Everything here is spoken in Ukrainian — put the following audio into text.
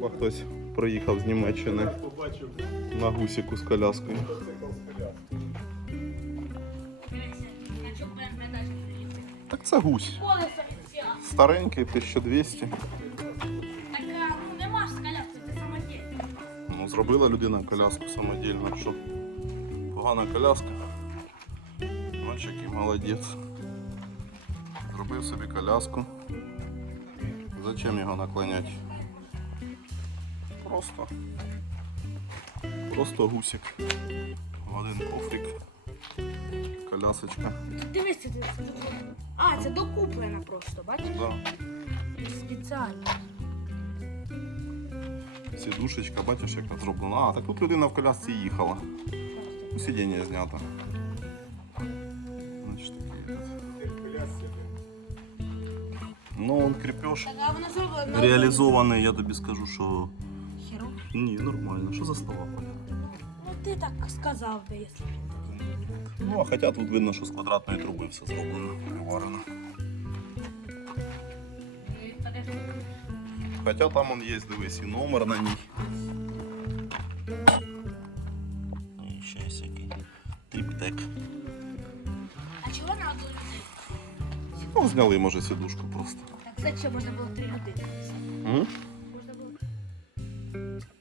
Треба хтось приїхав з Німеччини на гусіку з коляскою. Так це гусь. Старенький, 1200. Ну зробила людина коляску самодільно. Що? Погана коляска. Мальчик і молодець. Зробив собі коляску. Зачем його наклонять? Просто. Просто гусик. Один кофрик. Колясочка. Тут дивися, дивися. тут. А, це докуплена просто, бачиш? Да. Спеціально. Сідушечка, бачиш, яка зроблена. А, так тут людина в колясці їхала. Ну, Сидіння знято. Значить, такий тут. Ти в колясці, Ну, он крепеж Так, а вона зроблена. реалізований, я тобі скажу, що Херу. ні, нормально. Що за слова? Ну ти так сказав би, якщо. Ну, а хоча тут видно, що з квадратної труби все зроблено, приварено. Хоча там он є, дивись, і номер на ній. І ще є який тип-тек. А чого на одну людину? Ну, зняли, може, сідушку просто. Так зачем можна було три людини? М? Bye.